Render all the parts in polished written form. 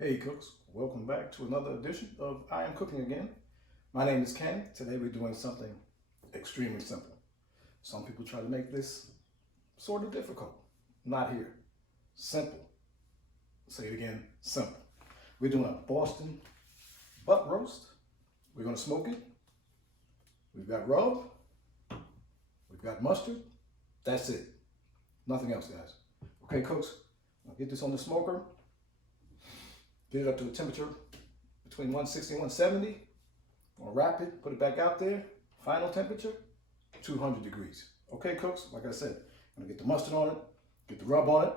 Hey cooks, welcome back to another edition of I Am Cooking Again. My name is Ken. Today we're doing something extremely simple. Some people try to make this sort of difficult. Not here. Simple. Say it again, simple. We're doing a Boston butt roast. We're gonna smoke it. We've got rub. We've got mustard. That's it. Nothing else, guys. Okay, cooks, I'll get this on the smoker. Get it up to a temperature between 160 and 170. I'll wrap it, put it back out there. Final temperature, 200 degrees. Okay, cooks, like I said, I'm gonna get the mustard on it, get the rub on it,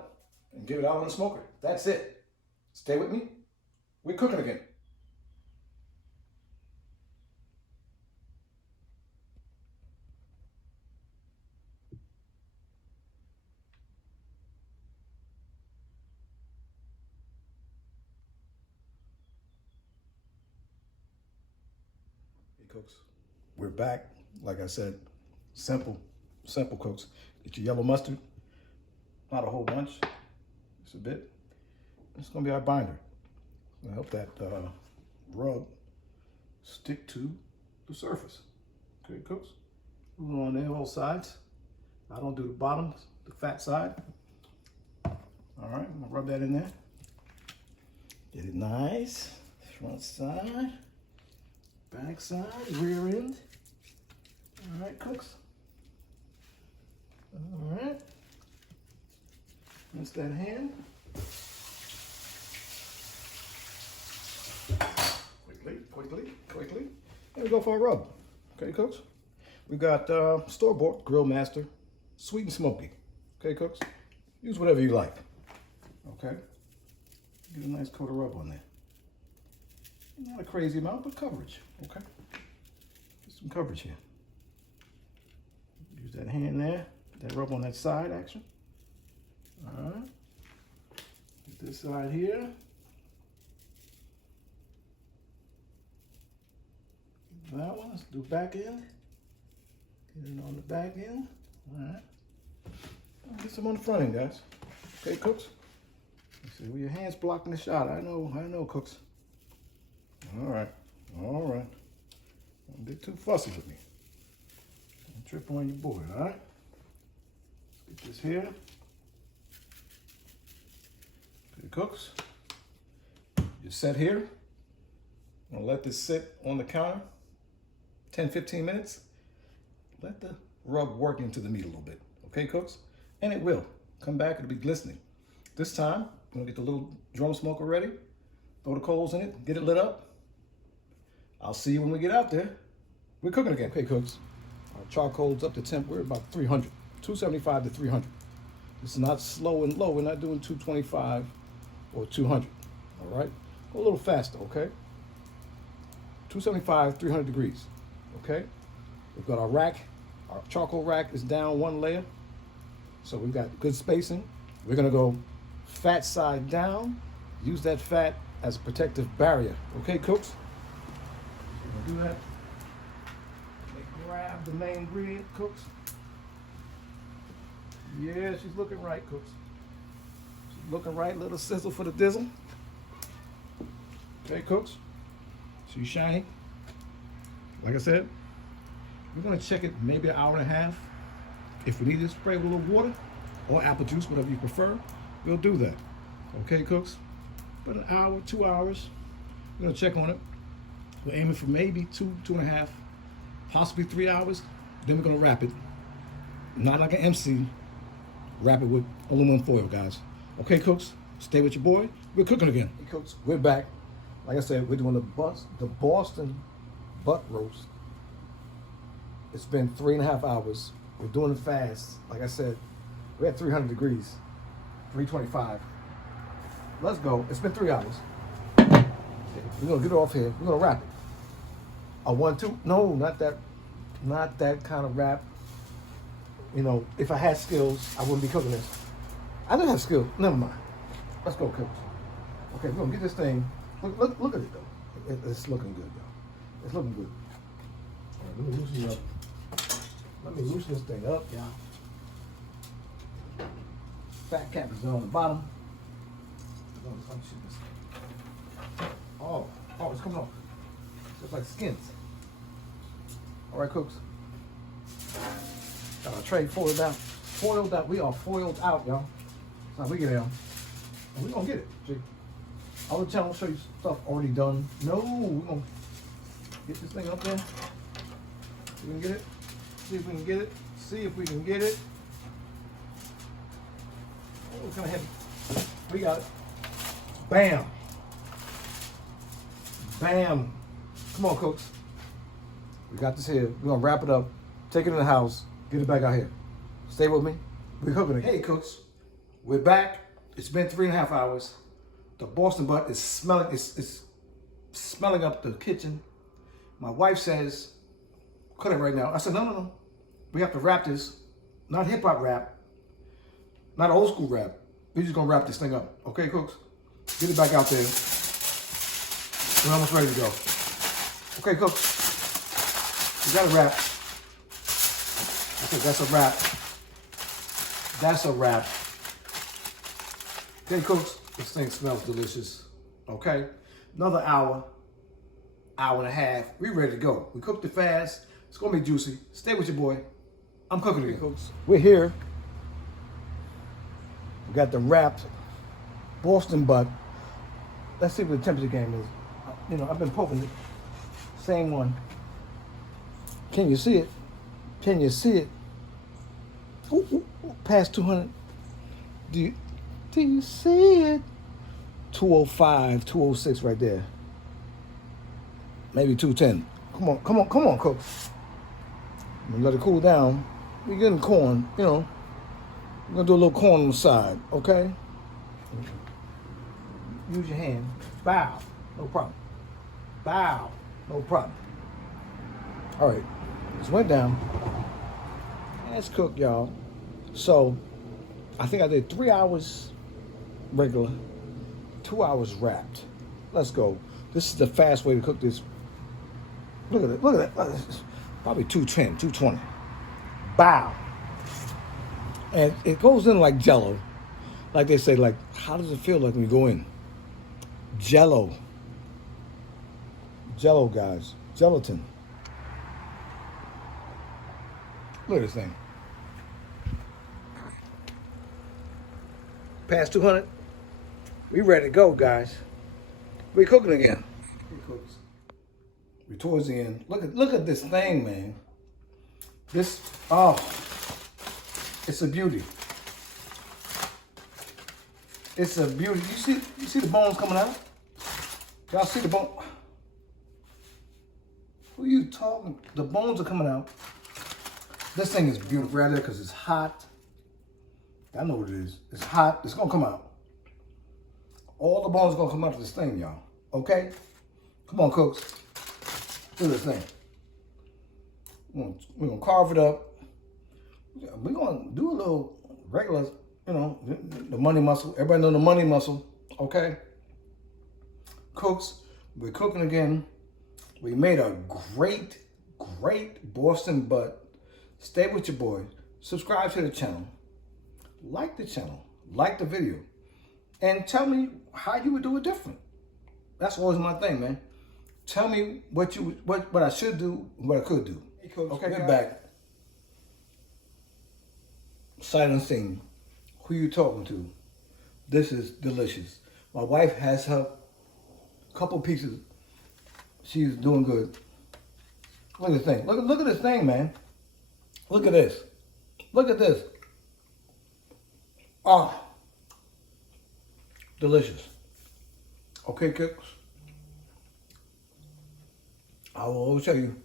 and get it out on the smoker. That's it. Stay with me. We're cooking again. Hey, cooks, we're back. Like I said, simple cooks. Get your yellow mustard, not a whole bunch, just a bit. It's gonna be our binder. It's gonna help that rub stick to the surface. Okay, cooks. Put it on there, all sides. I don't do the bottom, the fat side. All right, I'm gonna rub that in there. Get it nice. Front side, back side, rear end. All right, cooks. All right. Rinse that hand. Quickly. And we go for a rub. Okay, cooks? We got store-bought Grill Master Sweet and Smoky. Okay, cooks? Use whatever you like. Okay? Get a nice coat of rub on there. Not a crazy amount, but coverage. Okay? Get some coverage here. Use that hand there. That rub on that side action. All right. Get this side here. That one, let's do back end. Get it on the back end. All right. Get some on the front end, guys. Okay, cooks? Let's see, well, your hand's blocking the shot. I know, cooks. All right. Don't get too fussy with me. Don't trip on your boy, all right? Let's get this here. Okay, cooks. You're set here. I'm gonna let this sit on the counter 10-15 minutes. Let the rub work into the meat a little bit. Okay, cooks? And it will. Come back, it'll be glistening. This time, I'm gonna get the little drum smoker ready. Throw the coals in it, get it lit up. I'll see you when we get out there. We're cooking again. Okay, cooks. Our charcoal's up to temp. We're about 300, 275 to 300. This is not slow and low. We're not doing 225 or 200. All right? Go a little faster, okay? 275, 300 degrees. Okay? We've got our rack. Our charcoal rack is down one layer. So we've got good spacing. We're gonna go fat side down. Use that fat as a protective barrier. Okay, cooks? We're gonna do that. Grab the main ingredient, cooks. Yeah, she's looking right, cooks. She's looking right, little sizzle for the dizzle. Okay, cooks. She's shiny. Like I said, we're gonna check it maybe an hour and a half. If we need to spray with a little water or apple juice, whatever you prefer, we'll do that. Okay, cooks? But an hour, 2 hours, we're gonna check on it. We're aiming for maybe 2.5, possibly 3 hours. Then we're gonna wrap it. Not like an MC, wrap it with aluminum foil, guys. Okay, cooks? Stay with your boy. We're cooking again. Hey, cooks, we're back. Like I said, we're doing the Boston butt roast. It's been 3.5 hours. We're doing it fast. Like I said, we're at 300 degrees, 325. Let's go. It's been 3 hours. We're gonna get it off here. We're gonna wrap it. A 1-2? No, not that kind of wrap. You know, if I had skills, I wouldn't be cooking this. I don't have skills. Never mind. Let's go, cooks. Okay, we're gonna get this thing. Look at it though. It's looking good, y'all. It's looking good. All right, let me loosen it up. Let me loosen this thing up, y'all. Fat cap is on the bottom. Let me shoot this thing. It's coming off. Just like skins. All right, cooks. Got our tray foiled out. Foiled out. We are foiled out, y'all. So we get down. And we're gonna get it. See? Other channel show you stuff already done. No, we're gonna get this thing up there. See if we can get it. See if we can get it. See if we can get it. Oh, it's kind of heavy. We got it. Bam. Bam. Come on, cooks. We got this here. We're gonna wrap it up, take it in the house, get it back out here. Stay with me. We're cooking it. Hey, cooks. We're back. It's been 3.5 hours. The Boston butt is smelling. It's smelling up the kitchen. My wife says, "Cut it right now." I said, "No. We have to wrap this. Not hip hop rap. Not old school rap. We're just gonna wrap this thing up. Okay, cooks? Get it back out there. We're almost ready to go. Okay, cooks. We got a wrap. Okay, that's a wrap. That's a wrap. Okay, cooks. This thing smells delicious. Okay, another hour and a half. We ready to go. We cooked it fast. It's gonna be juicy. Stay with your boy. I'm cooking it, cooks. We're here. We got the wrapped Boston butt. Let's see what the temperature game is. You know, I've been poking it. Same one. Can you see it? Can you see it? Ooh, past 200. Do you see it? 205, 206 right there. Maybe 210. Come on, cook. Let it cool down. We're getting corn, you know. We're gonna do a little corn on the side, okay? Use your hand. Bow. No problem. Bow. No problem. All right. This went down. And it's cooked, y'all. So, I think I did 3 hours regular, 2 hours wrapped. Let's go. This is the fast way to cook this. Look at it. Look at that. Probably 210, 220. Bow. And it goes in like Jello. Like they say, like, how does it feel like when you go in? Jello. Jello, guys. Gelatin. Look at this thing. Past 200. We ready to go, guys. We cooking again. We towards the end. Look at this thing, man. This, it's a beauty. It's a beauty. You see the bones coming out? Y'all see the bone? Who are you talking? The bones are coming out. This thing is beautiful right there because it's hot. I know what it is. It's hot. It's gonna come out. All the bones are gonna come out of this thing, y'all. Okay? Come on, cooks. Look at this thing. We're gonna carve it up. We're gonna do a little regular, you know, the money muscle. Everybody know the money muscle, okay? Cooks, we're cooking again. We made a great Boston butt. Stay with your boy. Subscribe to the channel. Like the channel. Like the video. And tell me how you would do it different. That's always my thing, man. Tell me what I should do and what I could do. Hey, Coach, okay, we're back. Sight unseen. Who you talking to? This is delicious. My wife has her couple pieces. She's doing good. Look at this thing. Look at this thing, man. Look at this. Look at this. Ah. Delicious. Okay, cooks. I will always tell you,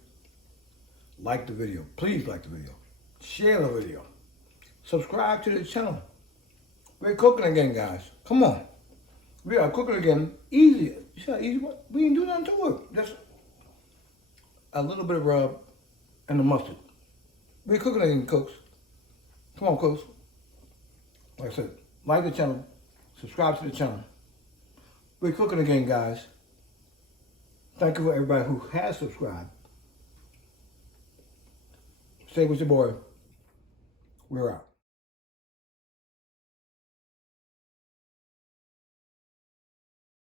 like the video. Please like the video. Share the video. Subscribe to the channel. We're cooking again, guys. Come on. We are cooking again. Easy. Easy. We ain't do nothing to it. Just a little bit of rub and the mustard. We're cooking again, cooks. Come on, cooks. Like I said, like the channel. Subscribe to the channel. We're cooking again, guys. Thank you for everybody who has subscribed. Stay with your boy. We're out.